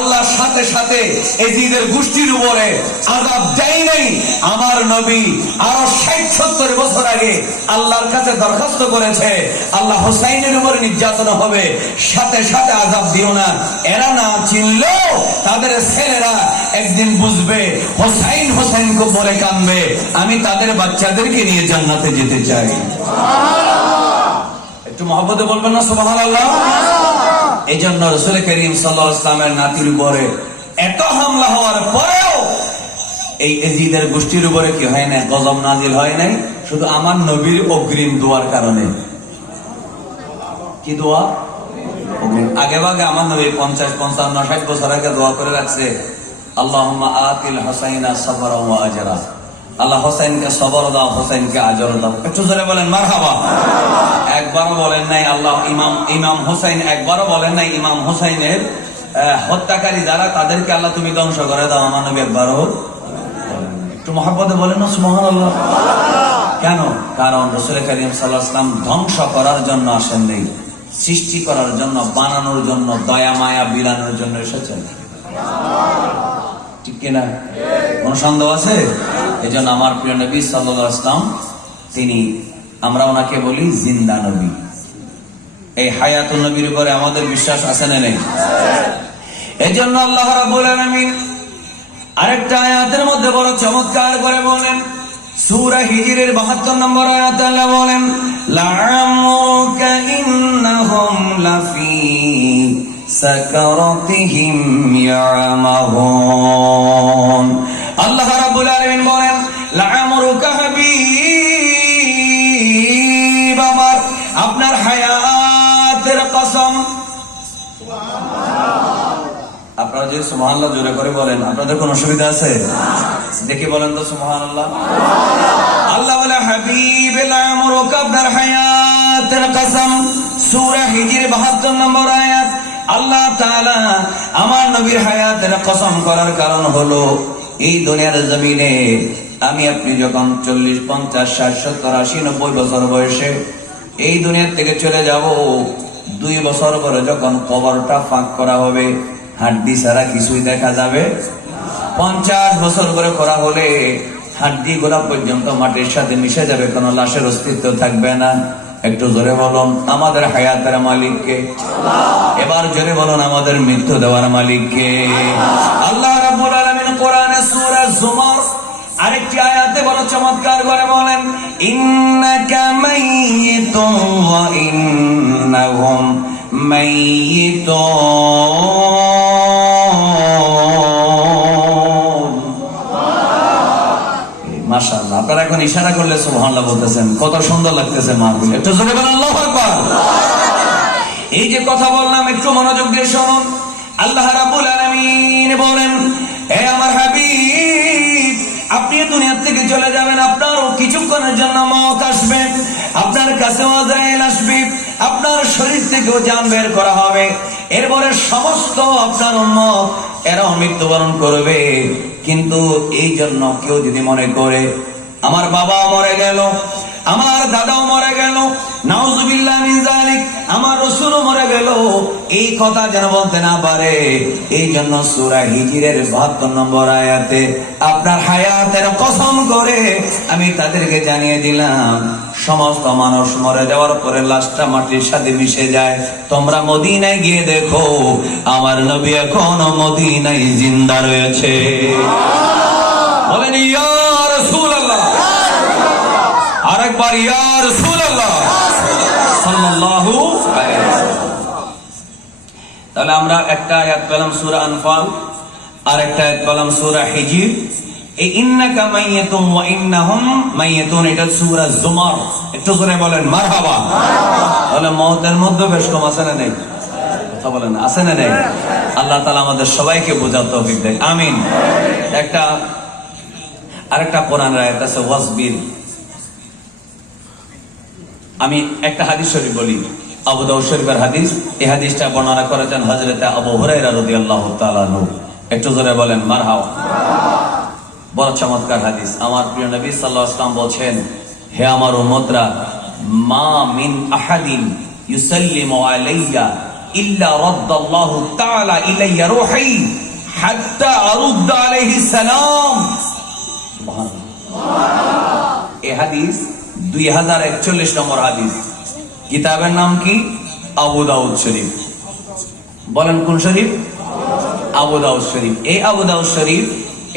আল্লাহর সাথে সাথে এজিদের গোষ্ঠীর উপরে আযাব দেয় নাই। আমার নবী আরো ৬০-৭০ বছর আগে আল্লাহর কাছে দরখাস্ত করেছে, আল্লাহ হোসাইনের উপরে নির্যাতন হবে, সাথে সাথে আযাব দিও না। এরা না চিনলেও তাদের ছেলেরা একদিন বুঝবে, হোসাইন হোসাইন বলে কাঁদবে। আমি তাদের বাচ্চাদেরকে নিয়ে জান্নাতে যেতে চাই। একটু মহব্বতে বলবেন না সুবহানাল্লাহ? এই জন্য রাসূল করিম সাল্লাল্লাহু আলাইহি ওয়াসাল্লামের নাতির উপরে এত হামলা হওয়ার পরেও এই এজিদের গোষ্ঠীর উপরে কি হয় না, গজব নাজিল হয় নাই, শুধু আমার নবীর অগ্রিম দোয়ার কারণে। কি দোয়া? আগে ভাগে আমার নবী 50, 55, 60 বছর আগে দোয়া করে রাখছে, আল্লাহুম্মা আতিল হুসাইনা সাবরা ওয়া আজরা। আল্লাহ হোসেনকে সবর দাও, হোসেনকে আজর দাও। একটু জোরে বলেন মারহাবা। একবারও বলেন নাই আল্লাহ ইমাম হোসেন, একবারও বলেন নাই ইমাম হোসেনের হত্যাকারী যারা তাদেরকে আল্লাহ তুমি ধ্বংস করে দাও। আমার নবী একবারও একটু মহব্বতে বলেন না সুবহানাল্লাহ। কেন? কারণ রাসূল করিম সাল্লাল্লাহু আলাইহি ওয়াসাল্লাম ধ্বংস করার জন্য আসেন নাই, সৃষ্টি করার জন্য, বানানোর জন্য, দয়া মায়া বিলানোর জন্য এসেছেন। ঠিক কিনা? কোন সন্দেহ আছে? এই জন্য আমার প্রিয় নবী সাল্লাল্লাহু আলাইহি ওয়াসাল্লাম, তিনি, আমরা ওনাকে বলি জিন্দা নবী। এই হায়াতুন নবীর উপরে আমাদের বিশ্বাস আছে না নেই? এই জন্য আল্লাহ রাব্বুল আলামিন আরেকটা আয়াতের মধ্যে বড় চমৎকার করে বলেন, সূরা হিজরের ৭২ নম্বর আয়াতে আল্লাহ বলেন, লা'আমরুকা ইন্নাহুম লাফি সাকারাতিহিম ইয়ামাহুন। আল্লাহ রাব্বুল আলামিন বলেন, লা'আমরুকা হাবিব আমার, আপনার হায়াতের কসম। আপনারা যদি সুবহানাল্লাহ জোরে করে বলেন, আপনাদের কোনো অসুবিধা আছে? দেখি বলেন তো সুবহানাল্লাহ। আল্লাহ বলে, হাবিব লা'আমরুকা, আপনার হায়াতের কসম। সূরা হিজর ৭২ নম্বর আয়াত। আল্লাহ তাআলা আমার নবীর হায়াতের কসম করার কারণ হলো, এই দুনিয়ার জমিনে আমি আপনি যখন 40, 50, 60, 70, 80, 90 বছর বয়সে এই দুনিয়া থেকে চলে যাব, 2 বছর পরে যখন কবরটা ফাঁক করা হবে, হাড্ডি ছাড়া কিছুই দেখা যাবে। 50 বছর পরে করা হলে হাড্ডি গোড়া পর্যন্ত মাটির সাথে মিশে যাবে, কোন লাশের অস্তিত্ব থাকবে না। একটু জোরে বলুন আমাদের হায়াতের মালিককে। এবার জোরে বলুন আমাদের মৃত্যু দেওয়ার মালিককে। আল্লাহ রাব্বুল আলামিন কোরআনে সূরা জুমার আরেকটি আয়াতে বড় চমৎকার করে বলেন, ইন্নাকা মাইয়িতুন ওয়া ইন্নাহুম মাইয়িতুন। মাশাআল্লাহ, আপনারা এখন ইশারা করলে সুবহানাল্লাহ বলতেছেন, কত সুন্দর লাগতেছে মাহফিল। একটু জোরে বলেন আল্লাহু আকবার। এই যে কথা বললাম, একটু মনোযোগ দিয়ে শুনুন। আল্লাহ রাব্বুল আলামিন বলেন, হে আমার হাবিব, আপনি দুনিয়া থেকে চলে যাবেন, আপনারও কিছুক্ষণের জন্য মওত আসবে, আপনার কাছে আজরাইল আসবে, আপনার শরীর থেকেও জান বের করা হবে। এরপরে সমস্ত আপনার উম্মত এরাও মৃত্যুবরণ করবে। কিন্তু এই জন্য কেউ যদি মনে করে আমার বাবা মরে গেল, আমার দাদাও মরে গেল, নাউযুবিল্লাহ মিন যালিক, আমার রাসূলও মরে গেল, এই কথা যেন বলতে না পারে, এই জন্য সূরা হিজরের ৭২ নম্বর আয়াতে আপনার হায়াতের কসম করে আমি তাদেরকে জানিয়ে দিলাম, সমস্ত মানুষ মরে যাওয়ার পরে লাশটা মাটির সাথে মিশে যায়। তোমরা মদিনায় গিয়ে দেখো, আমার নবী এখনো মদিনায় জিন্দা রয়েছে। বলেন ইয়া রাসূলুল্লাহ, আরেকবার ইয়া রাসূলুল্লাহ সাল্লাল্লাহু আলাইহি ওয়াসাল্লাম। তাহলে আমরা একটা আয়াত পেলাম সূরা আনফাল, আর একটা আয়াত পেলাম সূরা হিজর। এই ইন্নাকা মাইয়াতুন ওয়া ইন্নাহুম মাইয়াতুন, এটা সূরা জুমার। একটু জোরে বলেন মারহাবা। তাহলে মওতের মধ্যে বেশ কম আছে না নেই? কথা বলেন আছে না নেই? আল্লাহ তাআলা আমাদের সবাইকে বোঝার তৌফিক দেয়, আমিন। আরেকটা কোরআনের আয়াত আছে, ওয়াসবির। আমি একটা হাদিস শরীফ বলি, আবু দাউদ শরীফের হাদিস। এই হাদিসটা বর্ণনা করেছেন হযরত আবু হুরায়রা রাদিয়াল্লাহু তাআলা আনহু। একটু জোরে বলেন মারহাবা। বড় চমৎকার হাদিস। আমার প্রিয় নবী সাল্লাল্লাহু আলাইহি ওয়াসাল্লাম বলেন, হে আমার উম্মতরা, মা মিন আহাদিন ইউসাল্লিমু আলাইয়া ইল্লা রাদ্দাল্লাহু তাআলা ইলাইয়া রূহি হাত্তা আরুদ্দ আলাইহিস সালাম। সুবহানাল্লাহ। এই হাদিস 2041 নম্বর হাদিস। কিতাবের নাম কি? আবু দাউদ শরীফ। বলেন কোন শরীফ? আবু দাউদ শরীফ। এই আবু দাউদ শরীফ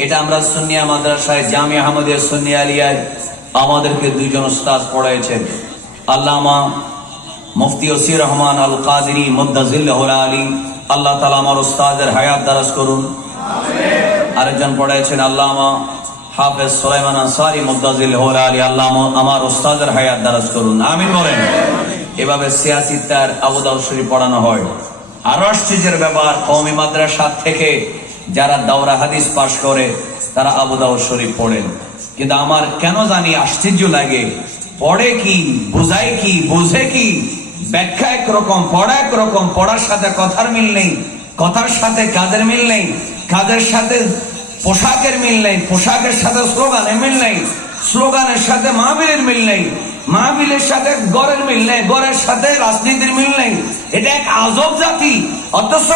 এটা আমরা সুন্নিয়া মাদ্রাসায় জামিয়া আহমদিয়া সুন্নিয়া আলিয়ায় আমাদেরকে দুইজন উস্তাদ পড়াইছেন। আল্লামা মুফতি ওসি রহমান আল কাদেরী মুদ্দাজিল্লাহুল আলী, আল্লাহ তাআলা আমার উস্তাদের হায়াত দারাজ করুন। আরেকজন পড়াইছেন আল্লামা হাফেজ সুলাইমান আনসারী মুদ্দাজিল্লাহুল আলী, আল্লাহ আমার উস্তাদের হায়াত দারাজ করুন, আমিন বলেন। এভাবে সিয়াসিত্তার আবু দাউদ শরীফ পড়ানো হয়। আরো আশ্চর্যের ব্যাপার, কওমি মাদ্রাসা থেকে যারা দাওরা হাদিস পাশ করে তারা আবু দাউদ শরীফ পড়েন। কিন্তু আমার কেন জানি আশ্চর্য লাগে, পড়ে কি, বুঝায় কি, বুঝে কি, ব্যাখ্যা একরকম, পড়া একরকম, পড়ার সাথে কথার মিল নেই, কথার সাথে কাজের মিল নেই, কাজের সাথে পোশাকের মিল নেই, পোশাকের সাথে স্লোগানের মিল নেই, স্লোগানের সাথে মাহফিলের মিল নেই, মাহফিলের সাথে গড়ের মিল নেই, গড়ের সাথে রাজনীতির মিল নেই। এটা এক আজব জাতি। অথচ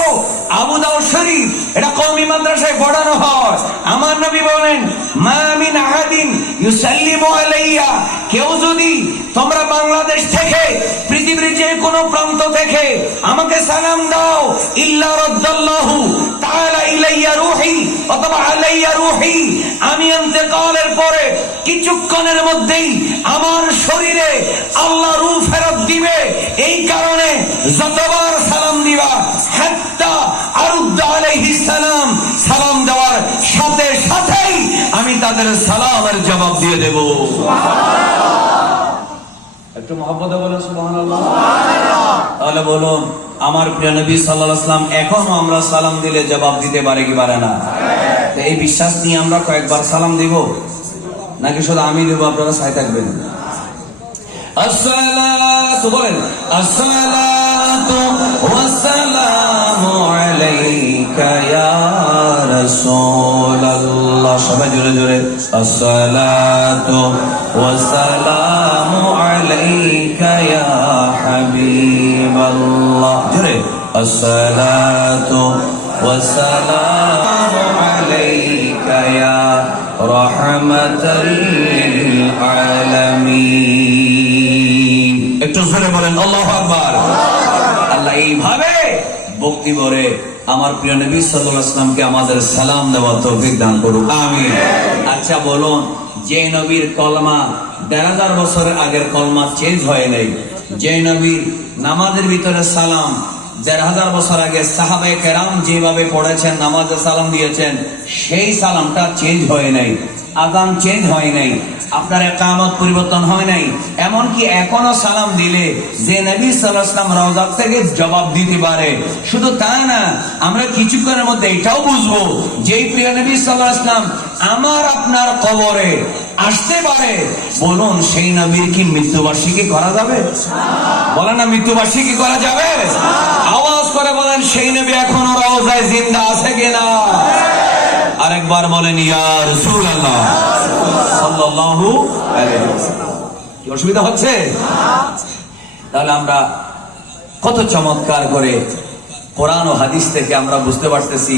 আবু দাউদ শরীফ এটা কওমি মাদ্রাসায় পড়ানো হয়। আমার নবী বলেন, মা মিন আহাদিন ইউসাল্লিমু আলাইয়া, কেউ যদি তোমরা বাংলাদেশ থেকে পৃথিবীর যে কোনো প্রান্ত থেকে আমাকে সালাম দাও, ইল্লা রাদ্দাল্লাহু তাআলা ইলাইয়া রূহি অথবা আলাইয়া রূহি, আমি ইন্তেকালের পরে কিছুক্ষণের মধ্যেই আমার শরীরে আল্লাহ রূহ ফেরত দিবে। এই কারণে যতবার সালাম দিবা, হাত্তা আরুদ্দ আলাইহিস সালাম, সালাম দেওয়ার সাথে সাথেই আমি তাদের সালামের জবাব দিয়ে দেব। একটু মহব্বতে বলেন সুবহানাল্লাহ। তাহলে বলুন, আমার প্রিয় নবী সাল্লাল্লাহু আলাইহি ওয়াসাল্লাম এখনো আমরা সালাম দিলে জবাব দিতে পারে কি পারে না? তো এই বিশ্বাস নিয়ে আমরা কয়েকবার সালাম দিব, নাকি শুধু আমি দেব আপনারা সাথে থাকবেন? আসসালাতু বলেন, আসসালাতু ওয়াসসালামু আলাইকা ইয়া রাসূলুল্লাহ। সবাই জোরে জোরে, আসসালাতু ওয়াসসালামু আলাইকা ইয়া হাবিবাল্লাহ। জোরে, আসসালাতু ওয়াসসালামু আলাইকা ইয়া রাহমাতাল লিল আলামিন। একটু জোরে বলেন আল্লাহু আকবার। আল্লাহ এইভাবে ভক্তি ভরে আমার প্রিয় নবী সাল্লাল্লাহু আলাইহি ওয়াসাল্লামকে আমাদের সালাম দেওয়ার তৌফিক দান করুন, আমিন। আচ্ছা বলুন, যে নবীর কলমা ১,৫০০ বছরের আগের কলমা চেঞ্জ হয় নাই, যে নবীর নামাজের ভিতরে সালাম ১,৫০০ বছর আগে সাহাবায়ে কেরাম যেভাবে পড়েছেন, নামাজে সালাম দিয়েছেন, সেই সালামটা চেঞ্জ হয় নাই, আযান চেঞ্জ হয় নাই, আপনার ইকামত পরিবর্তন হয় নাই। এমনকি এখনো সালাম দিলে যে নবী সাল্লাল্লাহু আলাইহি ওয়াসাল্লাম রওজা থেকে জবাব দিতে পারে, শুধু তা না, আমরা কিছুক্ষণের মধ্যে এটাও বুঝবো যে প্রিয় নবী সাল্লাল্লাহু আলাইহি ওয়াসাল্লাম আমার আপনার কবরে আসতে পারে। বলুন, সেই নবীর কি মৃত্যুবার্ষিকী করা যাবে? বলেন না, মৃত্যুবার্ষিকী করা যাবে? আওয়াজ করে বলেন, সেই নবী এখনো রওজায় জিন্দা আছে কিনা? আরেকবার বলেন, ইয়া রাসূলুল্লাহ সাল্লাল্লাহু আলাইহি ওয়াসাল্লাম। কি অসুবিধা হচ্ছে? তাহলে আমরা কত চমৎকার করে কোরআন ও হাদিস থেকে আমরা বুঝতে পারতেছি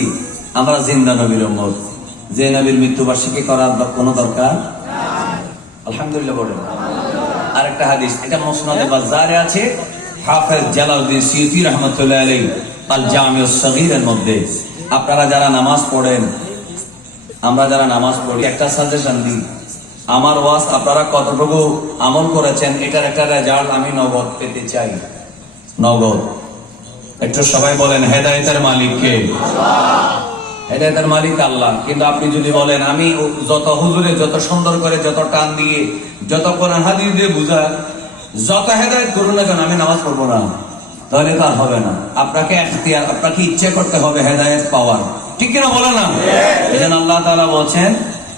আমরা জিন্দা নবীর উম্মত, যে নবীর মৃত্যুবার্ষিকী করার কোনো দরকার আলহামদুলিল্লাহ বলেন। আরেকটা হাদিস, এটা মুসনাদে বাজ্জারে আছে, হাফেজ জালালউদ্দিন সুয়ুতী রাহমাতুল্লাহ আলাইহি আল জামিউস সগীরের মধ্যে। আপনারা যারা নামাজ পড়েন, আমরা যারা নামাজ পড়ি, একটা সাজেশন দিই, আমার ওয়াজ আপনারা কতটুকু আমল করেছেন এটার একটা রেজাল্ট আমি নগদ পেতে চাই। নগদ। একটু সবাই বলেন, হেদায়েতের মালিক কে? হেদায়েতের মালিক আল্লাহ। কিন্তু আপনি যদি বলেন আমি যত হুজুরে যত সুন্দর করে, যত টান দিয়ে, যত কোরআন হাদিস দিয়ে বুঝায়, যত হেদায়েত করুন না কেন, আমি নামাজ পড়বো না, তাহলে তো আর হবে না। আপনাকে ইখতিয়ার, আপনাকে ইচ্ছে করতে হবে হেদায়েত পাওয়ার, ঠিক কিনা বলে না? এজন্য আল্লাহ তাআলা বলেন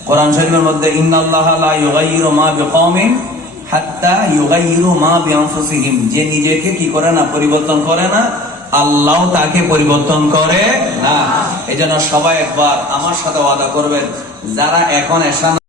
কোরআন শরীফের মধ্যে, ইন্নাল্লাহা লা ইউগাইয়িরু মা বিকওমিন হাত্তা ইউগাইয়িরু মা বিআনফুসিহিম। যে নিজেকে কি করে না, পরিবর্তন করে না, আল্লাহ তাকে পরিবর্তন করে না। এজন্য সবাই একবার আমার সাথে ওয়াদা করবেন, যারা এখন এশা